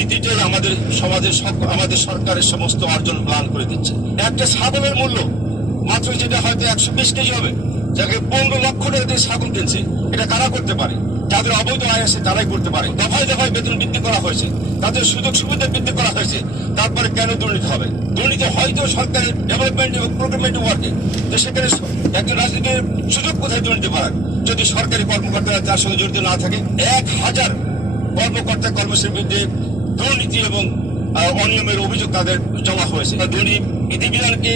দুর্নীতিটাই আমাদের সরকারের সমস্ত অর্জন প্লান করে দিচ্ছে। একটা ছাগলের মূল্য মাত্র যেটা হয়তো 120 কেজি হবে, যাকে 15 লক্ষ টাকা দিয়ে ছাগল কিনছে, এটা কারা করতে পারে? যাদের অবৈধ আয় আছে তারাই করতে পারে। দফায় দফায় বেতন বৃদ্ধি করা হয়েছে, তাদের সুযোগ সুবিধা বৃদ্ধি করা হয়েছে, তারপরে কেন দুর্নীতি হবে? দুর্নীতি হয়তো সরকারের ডেভেলপমেন্ট এবং প্রোগ্রামেন্ট ওয়ার্কে, তো সেখানে একজন রাজনীতির সুযোগ কোথায় দুর্নীতি করার? যদি সরকারি কর্মকর্তারা তার সঙ্গে জড়িত না থাকে। 1000 কর্মকর্তা কর্মচারীর বিরুদ্ধে দুর্নীতি এবং অনিয়মের অভিযোগ তাদের জমা হয়েছে। দুর্নীতি বিধিবিধানকে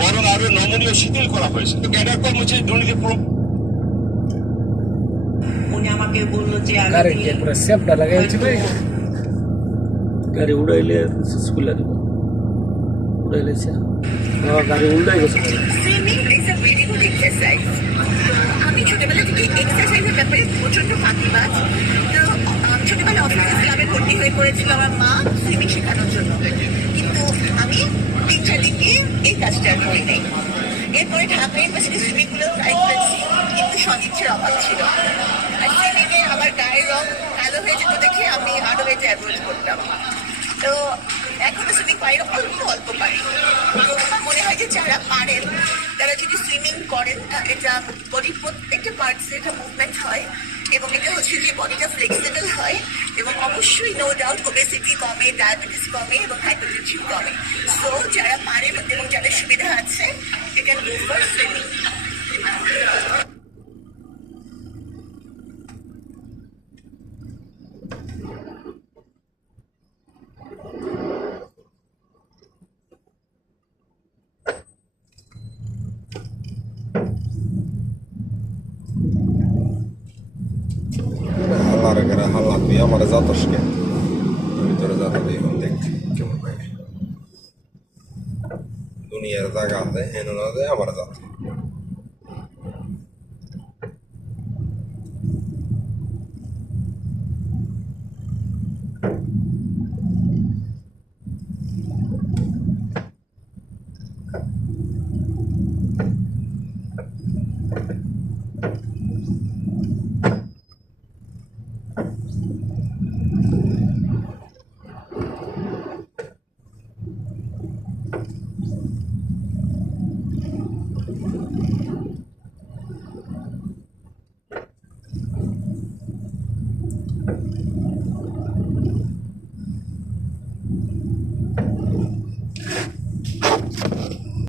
বরং আরো নমনীয় শিথিল করা হয়েছে। ক্যাডার কর্মচারী দুর্নীতি উনি আমাকে বললো যে গাড়ি পুরো সেফটা লাগাইছি ভাই, গাড়ি উড়াইলে স্কুলে দেবো, উড়াইলে গাড়ি উল্টাই গেছে। Swimming is a very good exercise. আমি ছোটবেলা থেকে এক্সারসাইজের ব্যাপারে প্রচন্ড ফাঁকিবাজ। তো ছোটবেলা অফিসার্স ক্লাবে ভর্তি হয়ে পড়েছিল আমার মা সুইমিং শেখানোর জন্য, কিন্তু আমি 3-4 দিন গিয়ে এই কাজটা আর করি নাই। এরপরে ঢাকা ইউনিভার্সিটি সুইমিং গুলো ট্রাই করেছি, কিন্তু সদিচ্ছের অভাব ছিল। আর সুইমিংয়ে আমার গায়ের রং কালো হয়ে যেত দেখে আমি আরো এটা অ্যাভয়েড করতাম। তো এখনো সুইমিং পারি, অল্প অল্প পারি। তো আমার মনে হয় যে যারা পারেন তারা যদি সুইমিং করেন, এটা বডির প্রত্যেকটা পার্টসে এটা মুভমেন্ট হয় এবং এটা হচ্ছে যে বডিটা ফ্লেক্সিবল হয় এবং অবশ্যই নো ডাউট ওবেসিটি কমে, ডায়াবেটিস কমে এবং হাইপারটেনশন কমে। সো যারা পারেন এবং যাদের সুবিধা আছে, এটা গো ফর সুইমিং। হাল্লার করে হাল্লা, তুই আমার যাতস কে? আমি তোর যাতা দিয়ে দেখ কেমন পাই। দুনিয়ার জায়গা আছে হেন না আমার যাত।